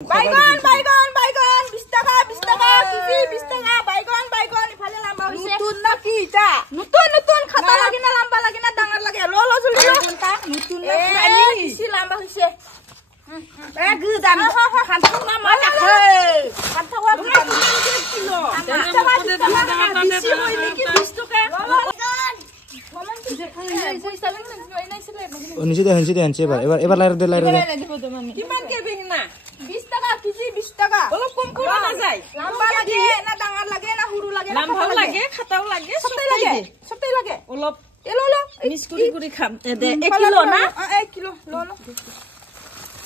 বাইগন বাইগন বাইগন 20 টাকা কেজি 20 টাকা বাইগন বাইগন ইফালে লাম্বা হইছে নতুন না কি এটা নতুন খাতা লাগি না লাম্বা লাগি না ডাঙৰ লাগে ল জলদি কোনটা নতুন না খালি বেশি লাম্বা হইছে এ গদান খানটা না মালা হে খানটা ওয়া গদান কিলো বেশি হইলে কি 20 টাকা নিচে দেন এবার লাইর দে কিমান কে বেংনা 20 টাকা কেজি 20 টাকা অলপ কম করে না যায় লম্বা লাগে না ডাঙৰ লাগে না সৰু লাগে লম্বাও লাগে খাটাও লাগে সবটাই লাগে অলপ এলো মিক্স কৰি খাম দে 1 কিলো না 1 কিলো ল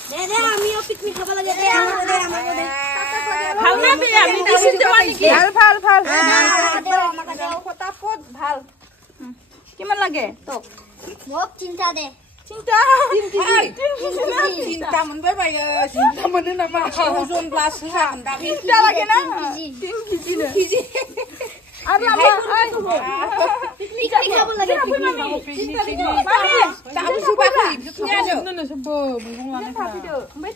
দে আমিও পিকনিক খাব লাগে দে ভাল না বে আমি দিছি দেবা নেকি ভাল ফটাফট ভাল কিমান লাগে তো মোক চিন্তা দে চিন্তা মনবে ভাই চিন্তা মনে না মা ওজন প্লাস হান্ডা চিন্তা লাগে না 3 কেজি আর না পিকনিক খাব লাগে পিকনিক মামি তাহলে সুবা খাই নিয়া যাও না সব মুং লানে খাবি দো ওই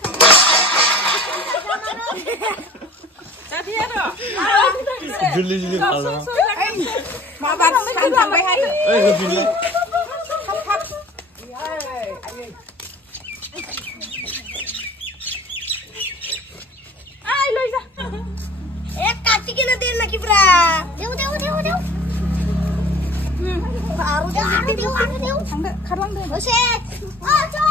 তাতিয়া দ জুলি খালো মা বাপ খান ভাই হাই এই জুলি ai লৈ যা এক কাটি কিনে দেন নাকি ব্রা দেও আরো দেও খালাম দে বসে আ চল